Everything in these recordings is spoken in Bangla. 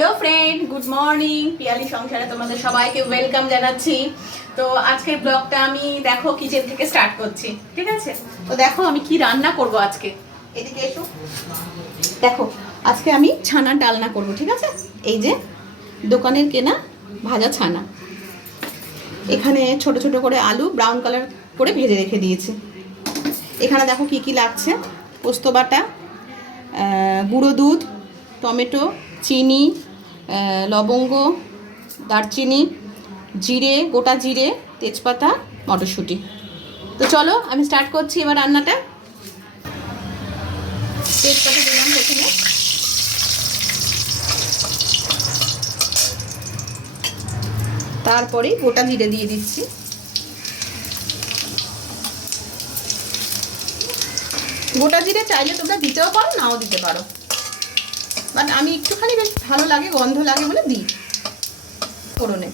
Hello friend, good morning. Piyali সংসারে তোমাদের সবাইকে ওয়েলকাম জানাচ্ছি। তো আজকের ব্লগটা আমি দেখো কিচেন থেকে স্টার্ট করছি, ঠিক আছে? তো দেখো আমি কি রান্না করব আজকে। এদিকে এসো, দেখো আজকে আমি ছানার ডালনা করব, ঠিক আছে? এই যে দোকানের কেনা ভাজা ছানা, এখানে ছোট ছোট করে আলু ব্রাউন কালার করে ভেজে রেখে দিয়েছি। এখানে দেখো কি কি লাগছে: পোস্ত বাটা, গুঁড়ো দুধ, টমেটো, চিনি, লবঙ্গ, দারচিনি, জিরে, গোটা জিরে, তেজপাতা, মটরশুঁটি। তো চলো আমি স্টার্ট করছি এবার রান্নাটা। তেজপাতা দিলাম প্রথমে, তারপরে গোটা জিরে দিয়ে দিচ্ছি। গোটা জিরে চাইলে তোমরা দিতেও পারো, নাও দিতে পারো, বাট আমি একটুখানি বেশ ভালো লাগে, গন্ধ লাগে বলে দিই ফোড়নে।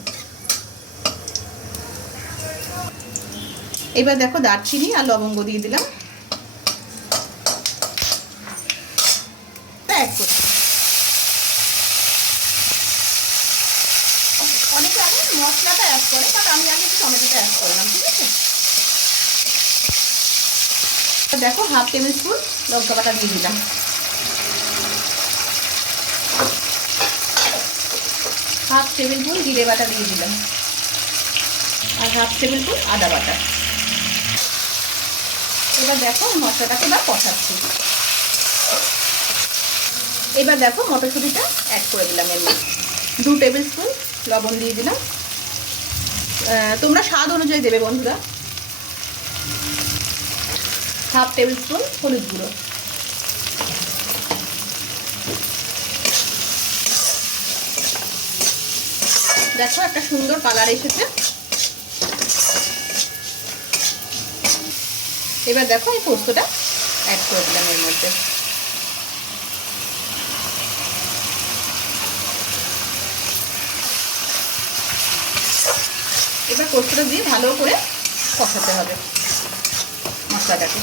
এবার দেখো দারচিনি আর লবঙ্গ দিয়ে দিলাম, অ্যাড করছি। অনেকে আগে মশলাটা অ্যাড করে, বাট আমি আগে একটু টমেটোটা অ্যাড করলাম, ঠিক আছে? দেখো হাফ টেবিল স্পুন লঙ্কা বাটা দিয়ে দিলাম, হাফ টেবিল স্পুন জিরে বাটা দিয়ে দিলাম, আর হাফ টেবিল স্পুন আদা বাটা। এবার দেখো মশলাটাকে এবার কষাচ্ছি। এবার দেখো মটরশুঁটিটা অ্যাড করে দিলাম, এর মধ্যে 2 টেবিল স্পুন লবণ দিয়ে দিলাম। তোমরা স্বাদ অনুযায়ী দেবে বন্ধুরা। হাফ টেবিল স্পুন হলুদ গুঁড়ো, দেখো একটা সুন্দর কালার এসেছে। এবার দেখো এই পোস্তটা অ্যাড করে দিলাম এর মধ্যে। এবার পোস্তটা দিয়ে ভালো করে কষাতে হবে মশলাটাকে।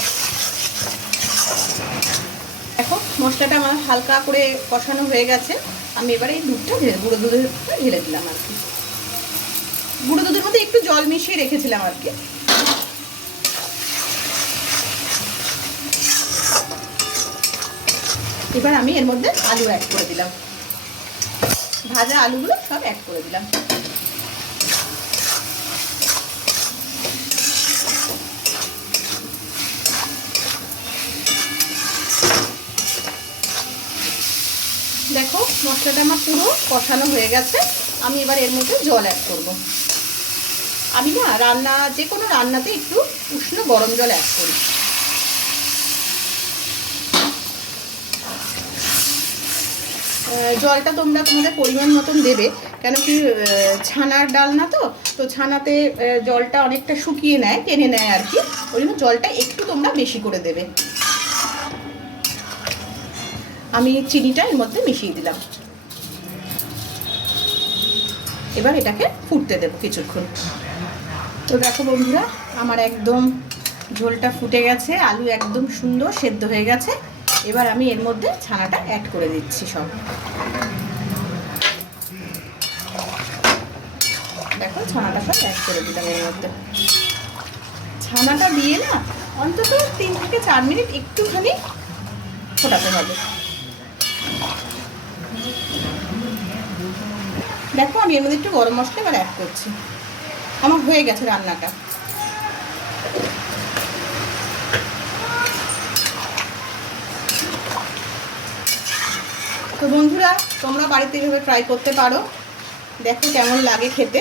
দেখো মশলাটা আমার হালকা করে কষানো হয়ে গেছে। আমি এবার এই দুধটা গুঁড়ো দুধের ঢেলে দিলাম আর কি। গুঁড়ো দুধের মধ্যে একটু জল মিশিয়ে রেখেছিলাম আর কি। এবার আমি এর মধ্যে আলু অ্যাড করে দিলাম, ভাজা আলুগুলো সব অ্যাড করে দিলাম। দেখো মশলাটা আমার পুরো কষানো হয়ে গেছে। আমি এবার এর মধ্যে জল অ্যাড করব। আমি না যে কোনো রান্নাতে একটু উষ্ণ গরম জল অ্যাড করি। জলটা তোমরা তোমাদের পরিমাণ মতন দেবে, কেন কি ছানার ডাল না, তো ছানাতে জলটা অনেকটা শুকিয়ে নেয়, টেনে নেয় আর কি। ওই জন্য জলটা একটু তোমরা বেশি করে দেবে। আমি চিনিটা এর মধ্যে মিশিয়ে দিলাম। এবার এটাকে ফুটতে দেবো কিছুক্ষণ। তো দেখো বন্ধুরা আমার একদম ঝোলটা ফুটে গেছে, আলু একদম সুন্দর সেদ্ধ হয়ে গেছে। এবার আমি এর মধ্যে ছানাটা অ্যাড করে দিচ্ছি সব। দেখো ছানাটা সব অ্যাড করে দিলাম এর মধ্যে। ছানাটা দিয়ে না অন্তত 3 থেকে 4 মিনিট একটুখানি ফোটাতে হবে। দেখো আমি এর মধ্যে একটু গরম মশলা এবার অ্যাড করছি। আমার হয়ে গেছে রান্নাটা। তো বন্ধুরা তোমরা বাড়িতে এভাবে ট্রাই করতে পারো, দেখো কেমন লাগে খেতে।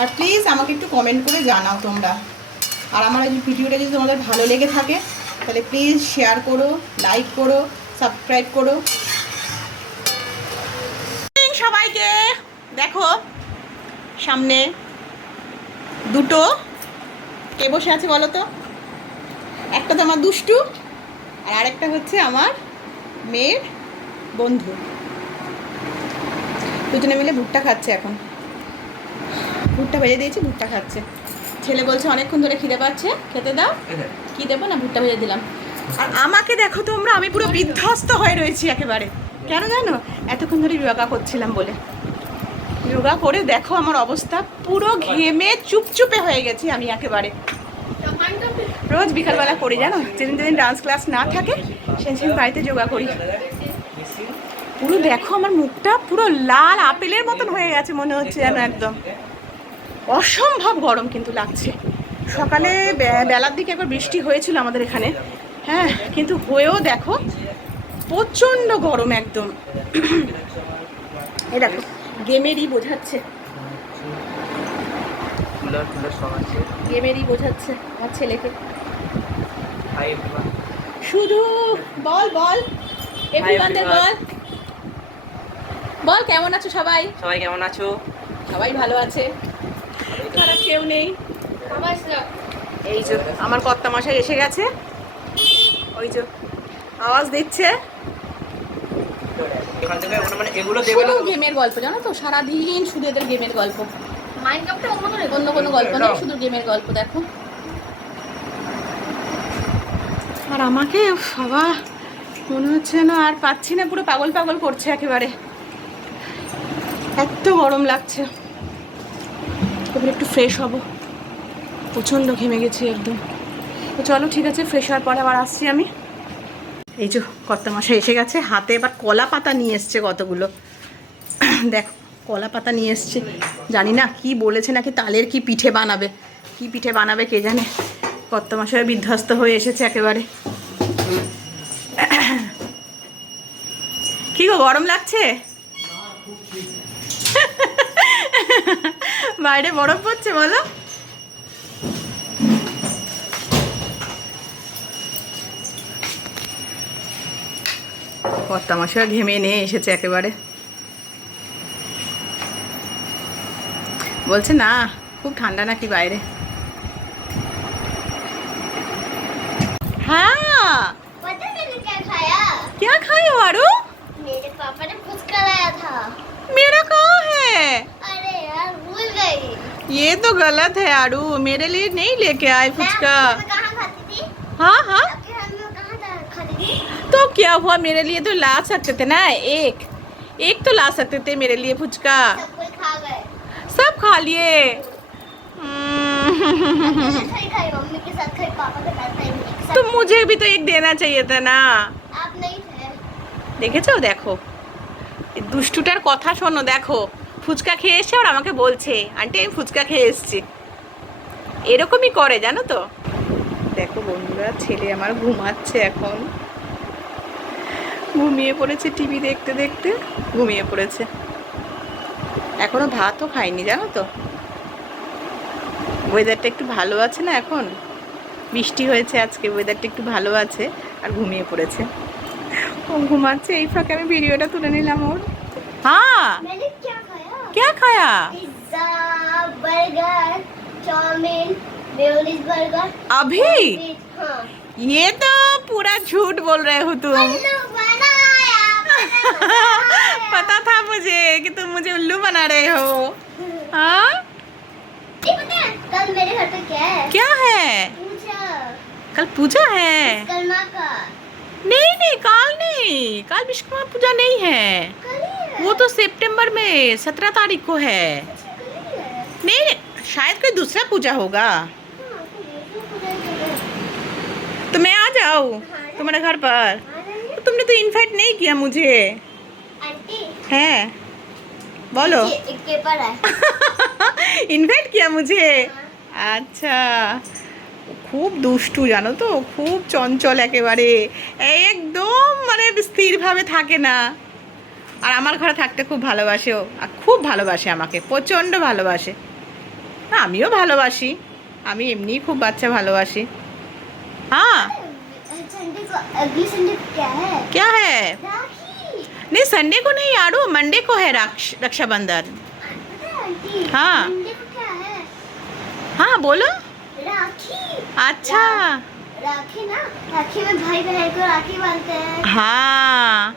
আর প্লিজ আমাকে একটু কমেন্ট করে জানাও তোমরা। আর আমার এই ভিডিওটা যদি তোমাদের ভালো লেগে থাকে তাহলে প্লিজ শেয়ার করো, লাইক করো, সাবস্ক্রাইব করো। সবাইকে দেখো সামনে দুটো কে বসে আছে বলো তো? একটা তো আমার দুষ্টু, আর আরেকটা হচ্ছে আমার মেয়ের বন্ধু। দুজনে মিলে ভুট্টা খাচ্ছে। এখন ভুট্টা ভেজে দিয়েছি, ভুট্টা খাচ্ছে। ছেলে বলছে অনেকক্ষণ ধরে খিদে পাচ্ছে, খেতে দাও। কি দেবো না, ভুট্টা ভেজে দিলাম। আর আমাকে দেখো তোমরা, আমি পুরো বিধ্বস্ত হয়ে রয়েছি একেবারে। কেন জানো? এতক্ষণ ধরে যোগা করছিলাম বলে। যোগা করে দেখো আমার অবস্থা, পুরো ঘেমে চুপচুপে হয়ে গেছি আমি একেবারে। রোজ বিকালবেলা করি জানো, যেদিন যেদিন ডান্স ক্লাস না থাকে সেদিন বাড়িতে যোগা করি। পুরো দেখো আমার মুখটা পুরো লাল আপেলের মতন হয়ে গেছে মনে হচ্ছে যেন, একদম অসম্ভব গরম কিন্তু লাগছে। সকালে বেলার দিকে একবার বৃষ্টি হয়েছিল আমাদের এখানে, হ্যাঁ, কিন্তু হয়েও দেখো প্রচণ্ড গরম একদম। এই দেখো গেমেরই বোঝাচ্ছে, গেমেরই বোঝাচ্ছে আমার ছেলেকে। শুধু বল বল এভরিওয়ানদের বল, বল কেমন আছো সবাই? সবাই কেমন আছো? সবাই ভালো আছে, খারাপ কেউ নেই। এই যে আমার কর্তা মশাই এসে গেছে, ওই যে আওয়াজ দিচ্ছে। এখান থেকে মানে এগুলো দেবে শুধু না, গেমের গল্প জানো তো, সারাদিন শুধু এদের গেমের গল্প, অন্য কোনো গল্প নেই, শুধু গেমের গল্প। দেখো আর আমাকে বাবা মনে হচ্ছে না আর পাচ্ছি না, পুরো পাগল পাগল করছে একেবারে, এত গরম লাগছে। এবার একটু ফ্রেশ হব, প্রচণ্ড ঘেমে গেছি একদম। তো চলো ঠিক আছে, ফ্রেশ হওয়ার পরে আবার আসছি আমি। এই যে কর্তা মশাই এসে গেছে, হাতে এবার কলা পাতা নিয়ে এসছে কতগুলো। দেখো কলা পাতা নিয়ে এসছে, জানি না কি বলেছে, নাকি তালের কি পিঠে বানাবে, কি পিঠে বানাবে কে জানে। কর্তা মশাই বিধ্বস্ত হয়ে এসেছে একেবারে। কি গো গরম লাগছে? বাইরে বরফ পড়ছে বলো। কর্তা মশাই ঘেমে নিয়ে এসেছে একেবারে, বলছে না খুব ঠান্ডা নাকি বাইরে। हाँ पता मैंने क्या खाया? क्या खाए हो आरू? मेरे पापा ने फुचका लाया था। मेरा कहाँ है? अरे यार भूल गई। ये तो गलत है आरू, मेरे लिए नहीं लेके आए फुचका। मैं कहाँ खाती थी? हाँ हाँ, आपके घर में कहाँ खाती थी? तो क्या हुआ, मेरे लिए तो ला सकते थे ना, एक एक तो ला सकते थे मेरे लिए फुचका। सब कोई खा गए। सब खा लिए। अकेले थोड़ी खाई, मम्मी के साथ खाई, पापा के साथ खाई, मेरे के साथ। तो मुझे भी तो एक देना चाहिए था ना। आप नहीं थे। দেখেছো দেখো এই দুষ্টুটার কথা শোনো, দেখো ফুচকা খেয়ে এসে আর আমাকে বলছে আন্টি আমি ফুচকা খেয়ে এসেছি, এরকমই করে জানো তো। দেখো বন্ধুরা ছেলে আমার ঘুমাচ্ছে এখন, ঘুমিয়ে পড়েছে, টিভি দেখতে দেখতে ঘুমিয়ে পড়েছে, এখনো ভাতও খায়নি জানো তো। ওয়েদারটা একটু ভালো আছে না, এখন বৃষ্টি হয়েছে আজকে, ওয়েদারটা একটু ভালো আছে আর ঘুমিয়ে পড়েছে। ও ঘুমাচ্ছে, এই ফাঁকে আমি ভিডিওটা তুলে নিলাম ওর। হ্যাঁ मैंने क्या खाया? क्या खाया? Pizza, burger, chowmein, mayonnaise burger. अभी? हाँ। ये तो पूरा झूठ बोल रहे हो तुम। उल्लू बनाया, पता था मुझे कि तुम मुझे उल्लू बना रहे हो। हाँ नहीं पता है, कल मेरे घर पे क्या है? क्या है? पूजा। कल पूजा है? विश्वकर्मा का। नहीं नहीं काल नहीं, काल विश्वकर्मा पूजा नहीं है, कल ही है। वो तो सितंबर में 17 तारीख को है। अच्छा, कल ही है। नहीं शायद कोई दूसरा पूजा होगा। हाँ, तो ये तो पूजा ही है। तो मैं आ जाऊँ तुम्हारे घर पर? आ जाइए। तो तुमने तो इनवाइट नहीं किया मुझे। आंटी है बोलो। ये एक पेपर है। ইনভাইট কিয়া মুঝে? আচ্ছা, খুব দুষ্টু জানো তো, খুব চঞ্চল একেবারে, একদম মানে স্থিরভাবে থাকে না। আর আমার ঘরে থাকতে খুব ভালোবাসে ও, আর খুব ভালোবাসে আমাকে, প্রচণ্ড ভালোবাসে। আমিও ভালোবাসি, আমি এমনিই খুব বাচ্চা ভালোবাসি। হ্যাঁ संडे को, अगली संडे को क्या है? क्या है? राखी। नहीं संडे को नहीं यारो, मंडे को है रक्षाबंधन। पता है आंटी? हाँ। संडे को क्या है? हाँ बोलो। राखी। अच्छा राखी ना, राखी में भाई बहन को राखी बांधते हैं हाँ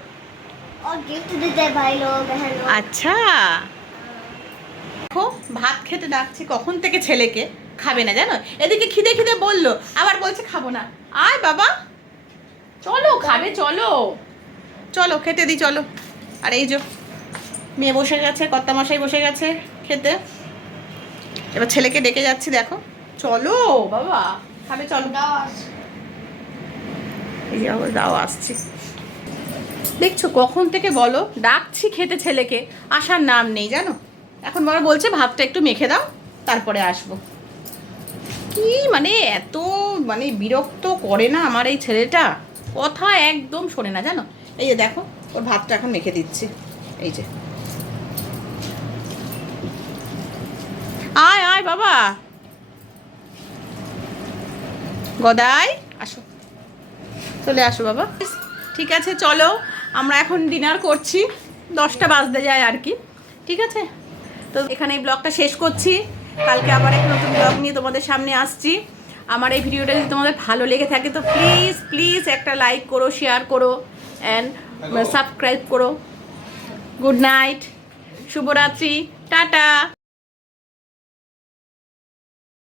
और गिफ्ट देते हैं भाई लोग बहन लोग। আচ্ছা। দেখো ভাত খেতে ডাকছি কখন থেকে ছেলেকে, খাবে না জানো, এদিকে খিদে খিদে বললো আবার বলছে খাবো না। আয় বাবা চলো খাবে, চলো চলো খেতে দি চলো। আর এই যে মেয়ে বসে গেছে, কর্তামশাই বসে গেছে খেতে। এবার ছেলেকে ডেকে যাচ্ছি, দেখো। চলো বাবা, খাবে চলো। এই যে আবার দাও আসছি। দেখছো কখন থেকে বলো ডাকছি খেতে ছেলেকে, আসার নাম নেই জানো। এখন বাবা বলছে ভাতটা একটু মেখে দাও তারপরে আসবো। কি মানে এত মানে বিরক্ত করে না আমার এই ছেলেটা, কথা একদম শোনে না জানো। এই যে দেখো ওর ভাতটা এখন মেখে দিচ্ছি, এই যে। আয় আয় বাবা, গদাই আসো, চলে আসো বাবা। ঠিক আছে চলো, আমরা এখন ডিনার করছি, 10টা বাজতে যায় আর কি। ঠিক আছে, তো এখানে এই ব্লগটা শেষ করছি। কালকে আবার এক নতুন ব্লগ নিয়ে তোমাদের সামনে আসছি। আমার এই ভিডিওটা যদি তোমাদের ভালো লেগে থাকে তো প্লিজ প্লিজ একটা লাইক করো, শেয়ার করো অ্যান্ড সাবস্ক্রাইব করো। গুড নাইট, শুভরাত্রি, টাটা।